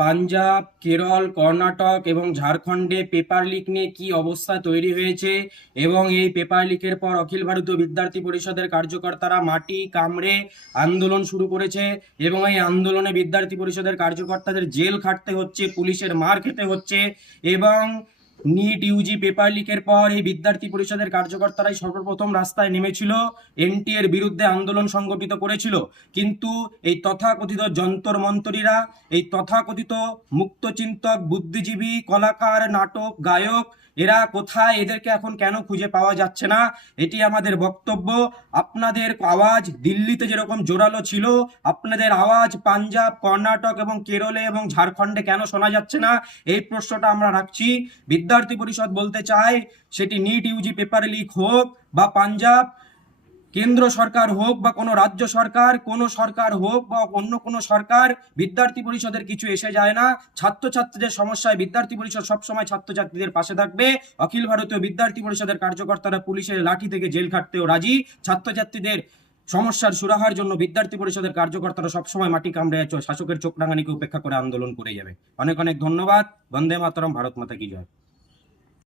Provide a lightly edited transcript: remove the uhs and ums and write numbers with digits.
পাঞ্জাব, কেরল, কর্ণাটক এবং ঝাড়খণ্ডে paper leak নিয়ে কি অবস্থা তৈরি হয়েছে এবং এই পেপার লিকের পর অখিল ভারতীয় বিদ্যার্থী পরিষদের কার্যকর্তারা মাটি কামড়ে আন্দোলন শুরু করেছে এবং এই আন্দোলনে বিদ্যার্থী পরিষদের কার্যকর্তাদের জেল খাটতে হচ্ছে, পুলিশের মার খেতে হচ্ছে এবং নিট ইউজি পেপার লিকের পর এই বিদ্যার্থী পরিষদের কার্যকর্তারাই সর্বপ্রথম রাস্তায় নেমেছিল, এনটি এর বিরুদ্ধে আন্দোলন সংগঠিত করেছিল। কিন্তু এই তথাকথিত যন্তর মন্তরীরা, এই তথাকথিত মুক্তচিন্তক, বুদ্ধিজীবী, কলাকার, নাটক গায়ক, এরা কোথায়? এদেরকে এখন কেন খুঁজে পাওয়া যাচ্ছে না? এটি আমাদের বক্তব্য। আপনাদের আওয়াজ দিল্লিতে যেরকম জোরালো ছিল, আপনাদের আওয়াজ পাঞ্জাব, কর্ণাটক এবং কেরলে এবং ঝাড়খণ্ডে কেন শোনা যাচ্ছে না? এই প্রশ্নটা আমরা রাখছি। বিদ্যার্থী পরিষদ বলতে চায়, সেটি নিট ইউজি পেপার লিক হোক বা পাঞ্জাব কেন্দ্র সরকার হোক বা কোনো রাজ্য সরকার, কোনো সরকার হোক বা অন্য কোনো সরকার, বিদ্যার্থী পরিষদের কিছু এসে যায় না। ছাত্রছাত্রীদের সমস্যায় বিদ্যার্থী পরিষদ সবসময় ছাত্রছাত্রীদের পাশে থাকবে। অখিল ভারতীয় বিদ্যার্থী পরিষদের কার্যকর্তারা পুলিশের লাঠি থেকে জেল খাটতেও রাজি। ছাত্রছাত্রীদের সমস্যার সুরাহার জন্য বিদ্যার্থী পরিষদের কার্যকর্তারা সবসময় মাটি কামড়ে শাসকের চোখ রাঙানিকে উপেক্ষা করে আন্দোলন করে যাবে। অনেক অনেক ধন্যবাদ। বন্দে মাতরম। ভারত মাতা কি জয়।